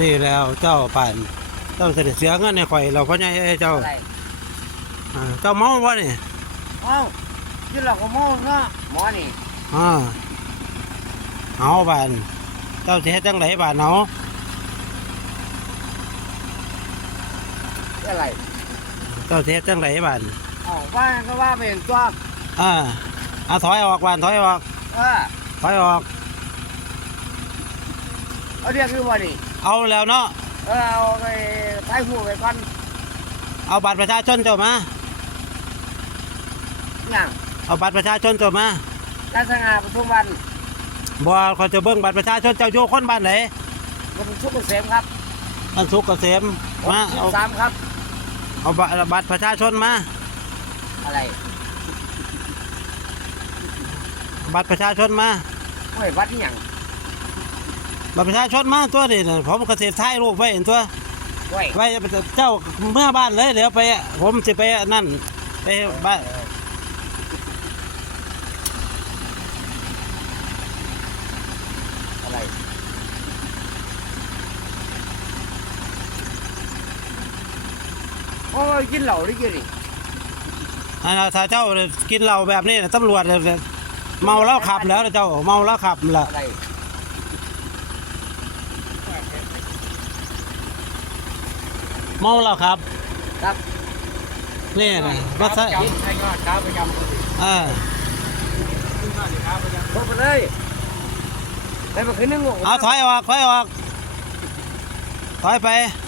นี่แล้วเจ้าป่านต้องเสด็จเสียเงินในข่อยเราเพราะไงไอ้เจ้าอะไรอ่าเจ้าเมาบ่นี่เอ้าที่เราก็มองเนาะหมอนี่อ่าเอาบ้านเจ้าสิเฮ็ดจังไดบ้านเนาะอะไรเจ้าสิเฮ็ดจังไดบ้านเอ้าว่าก็ว่าไปเห็นตัวอ่าอะถอยออกบ้านถอยออกเออถอยออก เอาเรียกคือว่านี่เอาแล้วเนาะเออเอาไปท้ายหูไปก่อนเอาบัตรประชาชนเจ้ามาอย่างเอาบัตรประชาชนเจ้ามาการสง่าปทุมวันบ่เขาจะเบิ่งบัตรประชาชนเจ้าอยู่คนบ้านไหนมันชุกเกษมครับอันสุกเกษมมาเอาสามครับ เอาบัตรบัตรประชาชนมาอะไร บัตรประชาชนมาไม่วัดนี่อย่าง บัตรประชาชนมาตัวนี้น่ะผมเกษตรไทยรูปไว้เห็นตัวไว้ไว้เจ้าเมื่อบ้านเลยเดี๋ยวไป ผมจะไปนั่นไปบ้านอะไรโอ้ยกินเหล้าหรือกินนี่อันนั้นถ้าเจ้ากินเหล้าแบบนี้น่ะตำรวจเนี่ยเมาแล้วขับแล้วเจ้าเมาแล้วขับล่ะอะไร เมาแล้วครับครับนี่นะรถไฟใช่ยอดครับประจำอ่าลงไปเลยได้มาคืนนึงเอาถอยออกถอยออกถอยไปเ